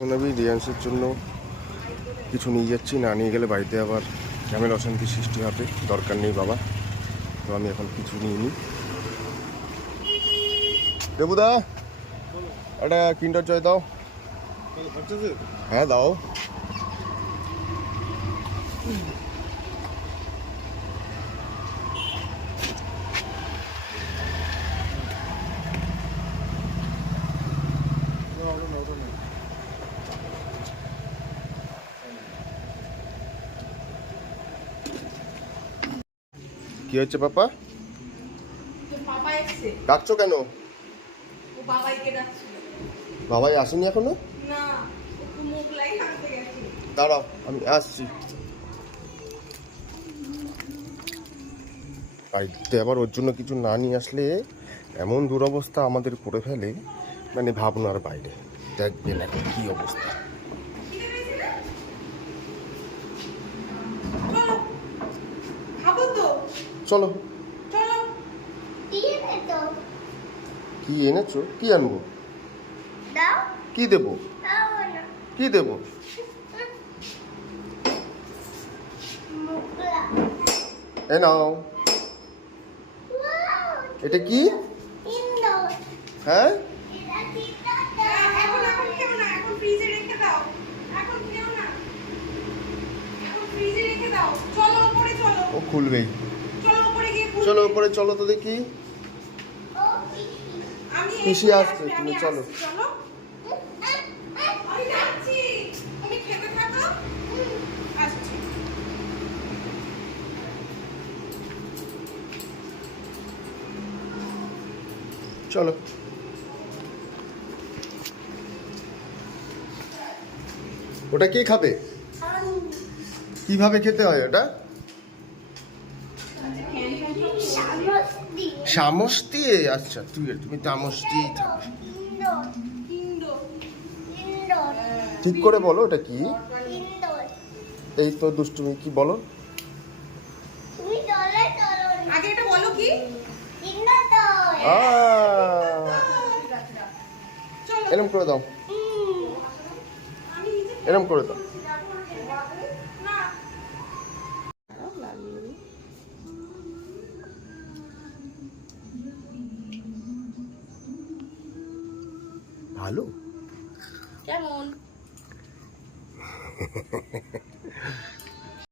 আমি রিয়ান্সের জন্য কিছু নিয়ে যাচ্ছি, না নিয়ে গেলে বাড়িতে আবার ঝামেলা অশান্তি সৃষ্টি হবে। দরকার নেই বাবা, তো আমি এখন কিছু নিয়ে নিই। দেবুদা, একটা কিন্ডার জয় দাও। হ্যাঁ দাও। কি হচ্ছে পাপা? ডাকছো কেন? বাবাই আসেনি এখনো? দাঁড়াও আমি আসছি। বাড়িতে আবার ওর জন্য কিছু না নিয়ে আসলে এমন দুরবস্থা আমাদের করে ফেলে, মানে ভাবনার বাইরে। দেখবেন এখন কি অবস্থা। চলো। কি এনেছো? কি আনবো? কি দেবো? কি দেবো? এ নাও। এটা কি? হ্যাঁ, ও খুলবেই। চলো উপরে চলো তো দেখি। পিসি আসবে, তুমি চলো। চলো। ওটা কে খাবে? কিভাবে খেতে হয় ওটা? চামচ দিয়ে? আচ্ছা, তুমি চামচ দিয়েই থাকবে। ঠিক করে বলো ওটা কি? এই তো দুষ্টুমি, কি বলো? এরম করে দাও, এরম করে দাও। ভালো কেমন?